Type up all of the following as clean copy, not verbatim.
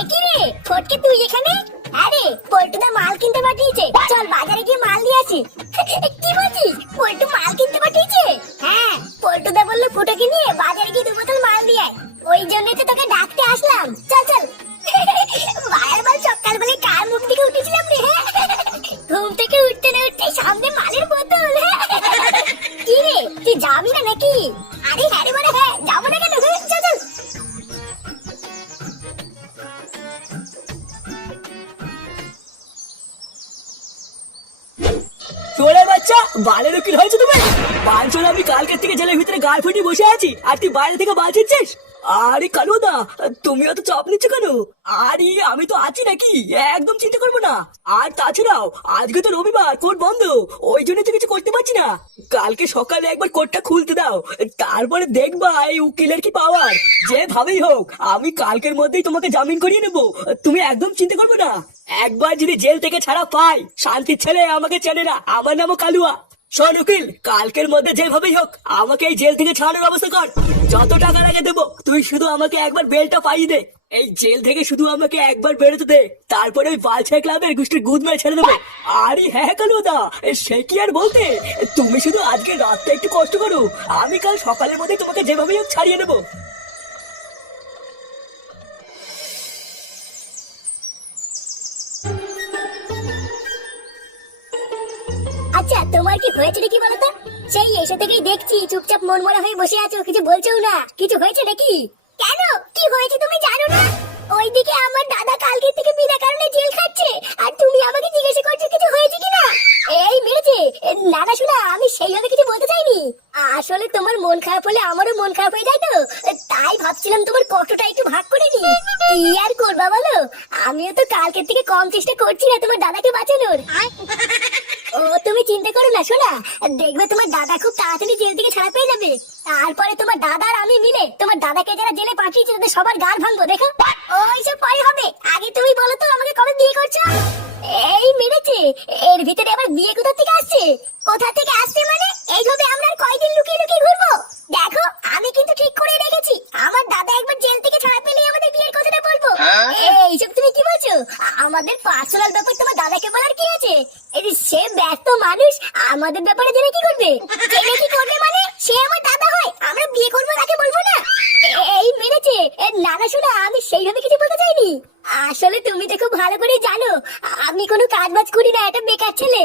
একি রে ফটকে তুই এখানে? আরে পল্টুদা মাল কিনতে পাঠিয়েছে, চল বাজারে গিয়ে মাল নিয়ে আসি। কি বলছিস, পল্টু মাল কিনতে পাঠিয়েছে? হ্যাঁ, পল্টুদা বললো ফুটোকে নিয়ে বাজারে গিয়ে 2 বোতল মাল দিয়ে আয়। ওই জন্যই তো তোকে ডাকতে আসলাম, চল চল। বারবার সকালবেলা কার মুখ থেকে উঠেছিলাম রে? ঘুম থেকে উঠতে না উঠতে সামনে মালের বোতল। কি রে তুই যাবি না নাকি? আরে হ্যাঁ রে বলে, হ্যাঁ যাবো না কেন, চল চল। চোরের বাচ্চা, বালের উকিল হয়েছে তুমি? বাল চোর, আমি কালকের থেকে জেলের ভিতরে গায়ে ফুটি বসে আছি আর তুই বাইরে থেকে বাল ছিচ্ছিস? আরে কালুদা, তুমিও তো চাপ নিচ্ছ কেন? আরে আমি তো আছি নাকি, একদম চিন্তা করবো না। আর তাছাড়াও আজকে তো রবিবার, কোর্ট বন্ধ, ওই জন্য তো কিছু করতে পারছি না। কালকে সকালে একবার কোর্টটা খুলতে দাও, তারপরে দেখবা এই উকিলের কি পাওয়ার। যেভাবেই হোক আমি কালকের মধ্যেই তোমাকে জামিন করিয়ে নেবো, তুমি একদম চিন্তা করবে না। একবার যদি জেল থেকে ছাড়া পাই, শান্তির ছেলে আমাকে চেনে না, আমার নামও কালুয়া। শোন উকিল, কালকের মধ্যে যেভাবেই হোক আমাকে এই জেল থেকে ছাড়ানোর ব্যবস্থা কর। যত টাকা লাগে দেবো, তুই শুধু আমাকে একবার বেলটা পাইয়ে দে। এই জেল থেকে শুধু আমাকে একবার বেরোতে দে, তারপরে ওই বালছাই ক্লাবের গোষ্ঠীর গুদ মেরে ছেড়ে দেবো। আরে হ্যাঁ কালুদা, সে কি আর বলতে, তুমি শুধু আজকে রাতটা একটু কষ্ট করো, আমি কাল সকালের মধ্যে তোমাকে যেভাবেই হোক ছাড়িয়ে নেবো। আচ্ছা তোমার কি হয়েছে নাকি বলতো? সেই এসে থেকেই দেখছি চুপচাপ মন মরা হয়ে বসে আছো, কিছু বলছো না। কিছু হয়েছে নাকি? কেন, কি হয়েছে তুমি জানো না? ওইদিকে আমার দাদা কালকে থেকে বিনা কারণে জেল খাচ্ছে, আর তুমি আমাকে জিজ্ঞাসা করছো কিছু হয়েছে কিনা। এই মেরেছে না না, শোনা আমি সেইভাবে কিছু বলতে চাইনি। আসলে তোমার মন খারাপ হলে আমারও মন খারাপ হয়ে যায় তো, তাই ভাবছিলাম তোমার কষ্টটা একটু ভাগ করে নি। কি আর করবা বলো, আমিও তো কালকের থেকে কম চেষ্টা করছি না তোমার দাদাকে বাঁচানোর। ও তুমি চিন্তা করো না শোনা, দেখবে তোমার দাদা খুব তাড়াতাড়ি জেল থেকে ছাড়া পেয়ে যাবে। তারপরে তোমার দাদা আর আমি মিলে তোমার দাদাকে যারা জেলে পাঠিয়েছে তাদের সবার গাল ভাঙবো, দেখো। ওইসব পরে হবে, আগে তুমি বলো তো আমাকে কবে বিয়ে করছো? এই মেরেছে, এর ভিতরে আবার বিয়ে কোথা থেকে আসছে? কোথা থেকে আসছে মানে? এইভাবে আমরা আর কয়দিন লুকিয়ে লুকিয়ে ঘুরবো? দেখো আমি কিন্তু ঠিক করে রেখেছি, আমার দাদা একবার জেল থেকে ছাড়া পেলেই আমাদের বিয়ের কথাটা বলবো। এইসব তুমি কি বলছো? আমাদের পার্সোনাল ব্যাপার তোমার দাদাকে বলার কি আছে? এই যে সে ব্যস্ত মানুষ, আমাদের ব্যাপারে জেনে কি করবে? জেনে কি করবে মানে? সে আমার দাদা হয়, আমরা বিয়ে করবো তাকে বলবো না। এই মেরেছে না না, শোনা আমি সেইভাবে কিছু বলতে চাইনি। আসলে তুমি তো খুব ভালো করে জানো আমি কোনো কাজ বাজ করি না, একটা বেকার ছেলে।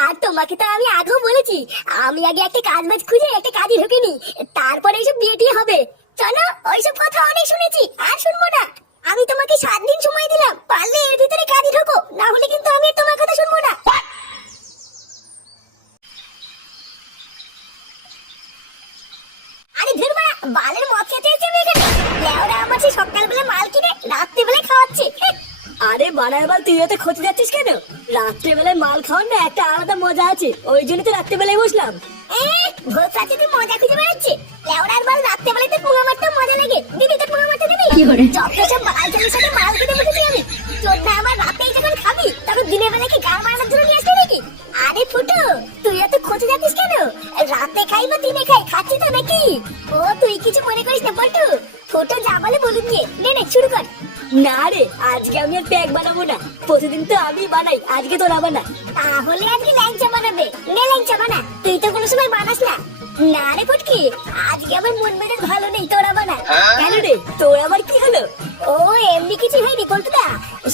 আর তোমাকে তো আমি আগেও বলেছি, আমি আগে একটা কাজ বাজ খুঁজে একটা কাজে ঢুকিনি, তারপরে এইসব বিয়ে টিয়ে হবে। চলো, ওইসব কথা অনেক শুনেছি, আর শুনবো না। আমি তোমাকে 7 দিন সময় দিলাম, পারলে এর ভিতরে কাজে ঢোকো, না হলে কিন্তু আমি আর তোমার কথা শুনবো না। আরে ধুরবা, বালের মদ খেতে এসেছে আমি এখানে। লেওরা আমার সেই সকালবেলা মাল কিনে রাত্রিবেলায় খাওয়াচ্ছে। আরে বানার বাল, তুই এত খোঁজ যাচ্ছিস কেন? রাত্রেবেলায় মাল খাওয়ার না একটা আলাদা মজা আছে, ওই জন্য তো রাত্রেবেলায় বসলাম। ভোর রাতে মজা খুঁজে বেড়াচ্ছে। লেওড়ার বাল, রাত্রেবেলায় তো পুঙ্গা মারতে মজা লাগে, দিদি তো পুঙ্গা মারতে দিবি? যত সব বালচালের সাথে মাল খেতে বসেছি আমি। চোদ্দা আমার রাতেই যখন খাবি তখন দিনের বেলা কি গাল মারানোর জন্য নিয়ে আসলি নাকি? আরে ফুটো, তুই এত খোঁজে যাচ্ছিস কেন? রাতে খাই বা দিনে খাই, খাচ্ছি তো নাকি? ও তুই কিছু মনে করিস না পল্টু, ফুটো যা বলে বলুন গিয়ে, নে শুরু কর। না রে, আজকে আমি আর প্যাক বানাবো না, প্রতিদিন তো আমি বানাই, আজকে তোরা বানা। তাহলে আজকে ল্যাংচা বানাবে, নে ল্যাংচা বানা, তুই তো কোনো সময় বানাস না। না রে ফুটকি, আজকে আমার মন মেজাজ ভালো নেই, তোরা বানা। কেন রে, তোর আবার কি হলো? ও এমনি কিছু হয়নি পল্টুদা,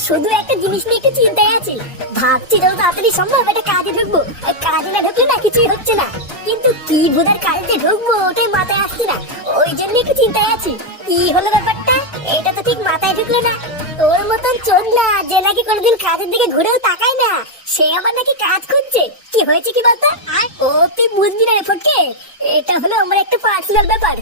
শুধু একটা জিনিস নিয়ে একটু চিন্তায় আছি। ভাবছি যত তাড়াতাড়ি সম্ভব একটা কাজে ঢুকবো, কাজে না ঢুকলে না কিছুই হচ্ছে না। কিন্তু কি ভোদার কাজে ঢুকবো ওটাই মাথায় আসছে না, ওই জন্য একটু চিন্তায় আছি। কি হলো ব্যাপারটা, এটা তো ঠিক মাথায় ঢুকলো না। তোর মতন চোদ না যে নাকি কোনোদিন কাজের দিকে ঘুরেও তাকায় না, সে আমার নাকি কাজ করছে। কি হয়েছে কি বলতো? ও তুই বুঝবি না রে ফটকে, এটা হলো আমার একটা পার্সোনাল ব্যাপার।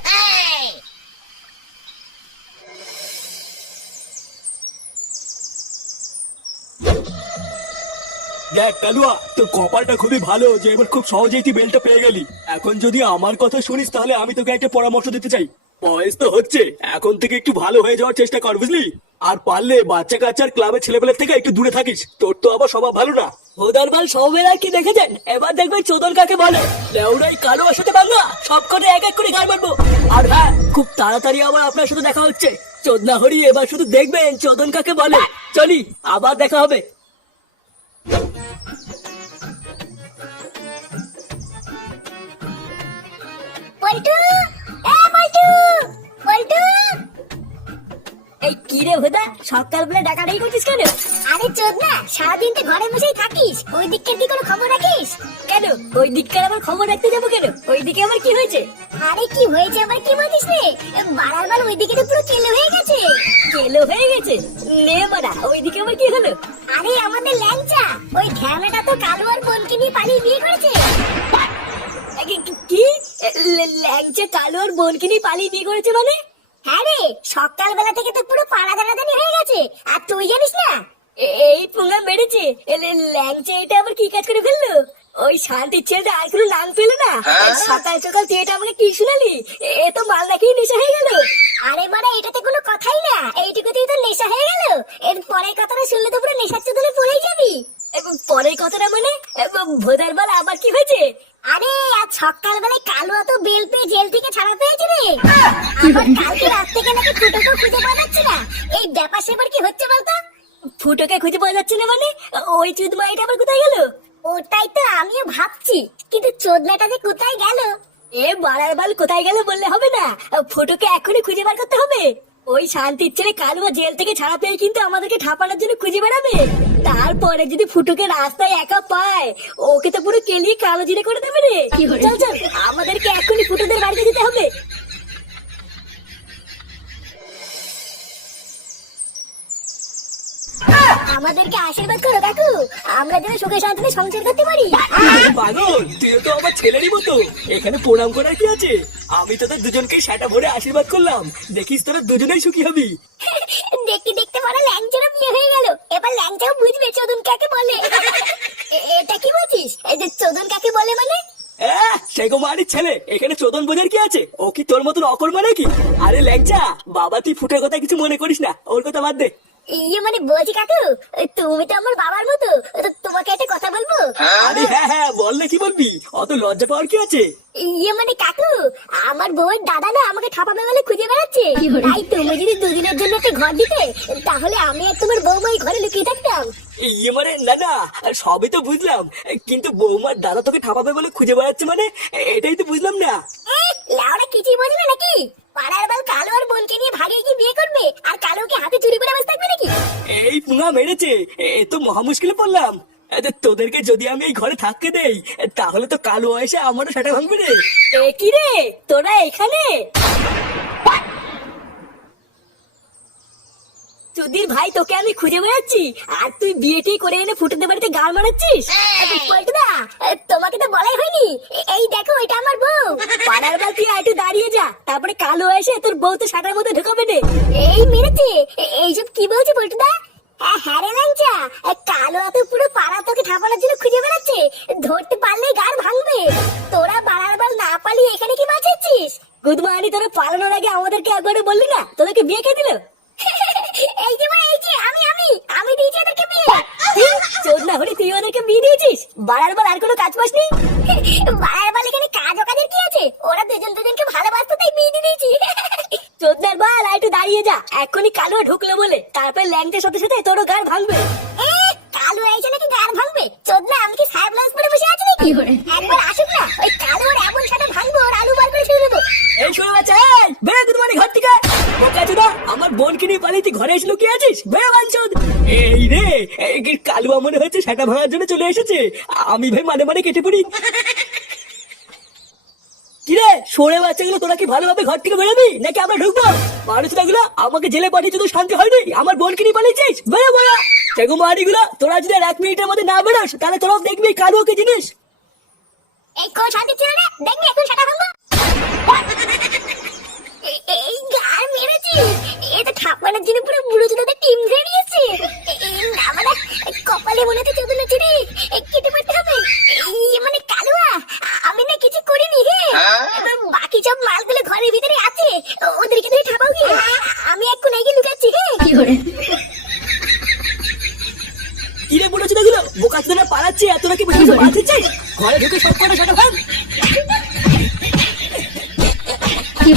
দেখ কালুয়া, তোর কপালটা খুবই ভালো যে এবার খুব সহজেই তুই বেলটা পেয়ে গেলি। এখন যদি আমার কথা শুনিস তাহলে আমি তোকে একটা পরামর্শ দিতে চাই। বয়স তো হচ্ছে, এখন থেকে একটু ভালো হয়ে যাওয়ার চেষ্টা কর, বুঝলি? আর পারলে বাচ্চা কাচ্চার ক্লাবের ছেলেপেলের থেকে একটু দূরে থাকিস, তোর তো আবার স্বভাব ভালো না। ভোদার বাল সবের আর কি দেখেছেন, এবার দেখবেন চোদন কাকে বলে। লেউড়াই কালো সাথে বাংলা সব কটা এক এক করে গাড় মারবো। আর হ্যাঁ, খুব তাড়াতাড়ি আবার আপনার সাথে দেখা হচ্ছে। চোদনা হরি এবার শুধু দেখবেন চোদন কাকে বলে। চলি, আবার দেখা হবে। পল্টু, পল্টু, পল্টু। এই কি রে ভোদা, সকালবেলা ডাকাডাকি করছিস কেন? আরে চোদনা, সারাদিন তো ঘরে বসেই থাকিস, ওই দিকের কি কোনো খবর রাখিস? কেন ওই দিককার আবার খবর রাখতে যাবো কেন? ওই দিকে আবার কি হয়েছে? আরে কি হয়েছে আবার কি বলছিস রে? বাড়ার বাল ওই দিকে তো পুরো কেলো হয়ে গেছে। কেলো হয়ে গেছে? নে বাড়া, ওই দিকে আবার কি হলো? আরে আমাদের ল্যাংচা, ওই ঢ্যামেটা তো কালু আর বোনকে নিয়ে পালিয়ে বিয়ে করেছে। কি? ল্যাংচা কালো আর বোনকে নিয়ে পালিয়ে বিয়ে করেছে মানে? হ্যাঁ রে, সকালবেলা থেকে তো পুরো পাড়া দাঁড়াদানি হয়ে গেছে, আর তুই জানিস না? এই পুঙ্গা মেরেছে। ল্যাংচা এটা আবার কি কাজ করে ফেললো? ওই শান্তির ছেলেটা আর কোনো নাম পেলো না। সকাল সকাল তুই এটা আমাকে কি শুনালি? এ তো মাল নাকি নেশা হয়ে গেল। আরে মারা, এটাতে কোনো কথাই না, এইটুকুতেই তো নেশা হয়ে গেল। এর পরের কথাটা শুনলে তো পুরো নেশার চোদনে পড়েই যাবি। পরের কথাটা মানে? ভোদার বাল আবার কি হয়েছে? আরে আজ সকালবেলায় কালু তো বেল পেয়ে জেল থেকে ছাড়া পেয়েছে রে। আবার কালকে রাত থেকে নাকি ফুটোকে খুঁজে পাওয়া যাচ্ছে না। এই ব্যাপার সেবার কি হচ্ছে বলতো? ফুটোকে খুঁজে পাওয়া যাচ্ছে না মানে? ওই চুদমা এটা আবার কোথায় গেল? ওটাই তো আমিও ভাবছি, কিন্তু চোদনাটা যে কোথায় গেল। এ বাড়ার বাল কোথায় গেল বললে হবে না, ফুটোকে এখনই খুঁজে বার করতে হবে। ওই শান্তির ছেলে কালুয়া জেল থেকে ছাড়া পেয়ে কিন্তু আমাদেরকে ঠাপানোর জন্য খুঁজে বেড়াবে। তারপরে যদি ফুটোকে রাস্তায় একা পায়, ওকে তো পুরো কেলিয়ে কালো জিরে করে দেবে রে। চল চল, আমাদেরকে এখনই ফুটোদের বাড়িতে যেতে হবে। আমাদেরকে আশীর্বাদ করো কাকু, আমরা যেন সুখে শান্তিতে সংসার করতে পারি। পাগল, তুই তো আমার ছেলেরই মতো, এখানে প্রণাম করার কি আছে? আমি তোদের দুজনকে সেটা ভরে আশীর্বাদ করলাম, দেখিস তোরা দুজনেই সুখী হবি। দেখতে দেখতে বড় ল্যাংচারও বিয়ে হয়ে গেল, এবার ল্যাংচাও বুঝবে চোদন কাকে বলে। এটা কি বলছিস? এই যে চোদন কাকে বলে মানে? সেগো মারির ছেলে, এখানে চোদন বোঝার কি আছে? ও কি তোর মতন অকর্মা নাকি? আরে ল্যাংচা বাবা, তুই ফুটের কথা কিছু মনে করিস না, ওর কথা বাদ দে। ইয়ে মানে বলছি কাকু, তুমি তো আমার বাবার মতো, তো তোমাকে একটা কথা বলবো? আরে হ্যাঁ হ্যাঁ, বললে কি বলবি? অত লজ্জা পাওয়ার কি আছে? ইয়ে মানে কাকু, আমার বউয়ের দাদা না আমাকে ঠাপাবে বলে খুঁজে বেড়াচ্ছে। তাই তুমি যদি দুদিনের জন্য একটা ঘর দিতে, তাহলে আমি আর তোমার বৌমা ওই ঘরে লুকিয়ে থাকতাম। ইয়ে মানে না না, সবই তো বুঝলাম, কিন্তু বৌমার দাদা তোকে ঠাপাবে বলে খুঁজে বেড়াচ্ছে মানে, এটাই তো বুঝলাম না। লাউড়া কিছুই বোঝে না নাকি? পাড়ার বাল কালো আর বোনকে নিয়ে ভাগিয়ে কি বিয়ে করবে, আর কালোকে হাতে চুরি করে বসে থাকবে নাকি? এই পুঙা মেরেছে, এ তো মহা মুশকিলে পড়লাম। তোদেরকে যদি আমি এই ঘরে থাকতে দেই, তাহলে তো কালো এসে আমারও সেটা ভাঙবে রে। এ কি রে, তোরা এখানে? চুদির ভাই, তোকে আমি খুঁজে বেড়াচ্ছি, আর তুই বিয়েটি করে এনে ফুটোদের বাড়িতে গাল মারাচ্ছিস। পল্টুদা, তোমাকে তো বলাই হয়নি, এই দেখো এটা আমার বউ। পাড়ার বাল, তুই একটু দাঁড়িয়ে যা, তারপরে কালো এসে তোর বউ তো সাটার মধ্যে ঢুকাবে রে। এই মেরেছে, এইসব কি বলছে পল্টুদা? হ্যাঁ রে ল্যাংচা, কালো তো পুরো পাড়া তোকে ঠাপানোর জন্য খুঁজে বেড়াচ্ছে, ধরতে পারলেই গাড় ভাঙবে। তোরা বাড়ার বাল না পালিয়ে এখানে কি বাঁচাচ্ছিস? গুদমানি, তোরা পালানোর আগে আমাদেরকে একবারে বললি না তোদেরকে বিয়ে কে দিল? এই যে মা, এই যে আমি দিয়েছি ওদেরকে বিয়ে। চোদ না হলে তুই ওদেরকে বিয়ে দিয়েছিস? বাড়ার বার আর কোনো কাজ পাসনি? বাড়ার বাল এখানে কাজ কাজের কি আছে? ওরা দুজন দুজনকে ভালোবাসতো তাই বিয়ে দিয়ে দিয়েছি। চোদনার বাল, আর একটু দাঁড়িয়ে যা, এক্ষুনি কালো ঢুকলো বলে তারপর ল্যাংটের সাথে সাথে তোরও গাড় ভাঙবে। কালো এসে নাকি গাড় ভাঙবে? চোদনা, আমি কি সাহেব ব্লাউজ পরে বসে আছি নাকি? একবার আসুক না, ওই কালো ওর এমন সাথে ভাঙবো, ওর আলু বার করে ছেড়ে দেবো। এই শুনে বাচ্চা, বেড়ে গুদমানি ঘর থেকে। বোকা চোদা, আমার বোনকে নিয়ে পালিয়ে তুই ঘরে এসে লুকিয়ে আছিস? বেড়ে বাঞ্চোদ। এই রে, কালুয়া মনে হচ্ছে সেটা ভাঙার জন্য চলে এসেছে। আমি ভাই মানে মানে কেটে পড়ি। কিরে সরে বাচ্চাগুলো, তোরা কি ভালোভাবে ঘর থেকে বেরোবি নাকি আমরা ঢুকবো? মানুষরা গুলো আমাকে জেলে পাঠিয়েছে তো শান্তি হয়নি, আমার বোনকে নিয়ে পালিয়েছিস? বেরো বেরো। সেগো মারিগুলো, তোরা যদি আর 1 মিনিটের মধ্যে না বেরোস, তাহলে তোরাও দেখবি কালুয়াকে জিনিস। এই কোন শান্তি ছিল না, দেখবি এখন সেটা ভাঙবো। এই গাড় মেরেছি, এটা ঠাপানোর জন্য পুরো বুড়ো চোদাদের টিম ধরে নিয়েছে। না মানে কপালে মনে হচ্ছে চোদন আছে রে, কেটে পড়তে হবে। এই মানে কালুয়া, আমি না কিছু করিনি। এবার বাকি সব মালগুলো ঘরের ভিতরে আছে, ওদেরকে তুই ঠাপাও গিয়ে, আমি এখন এই লুকাচ্ছি। যাচ্ছি আর তোরা কি বসে বসে বাঁচিয়েছিস? ঘরে ঢুকে সব কটা সেটা ভাব। কি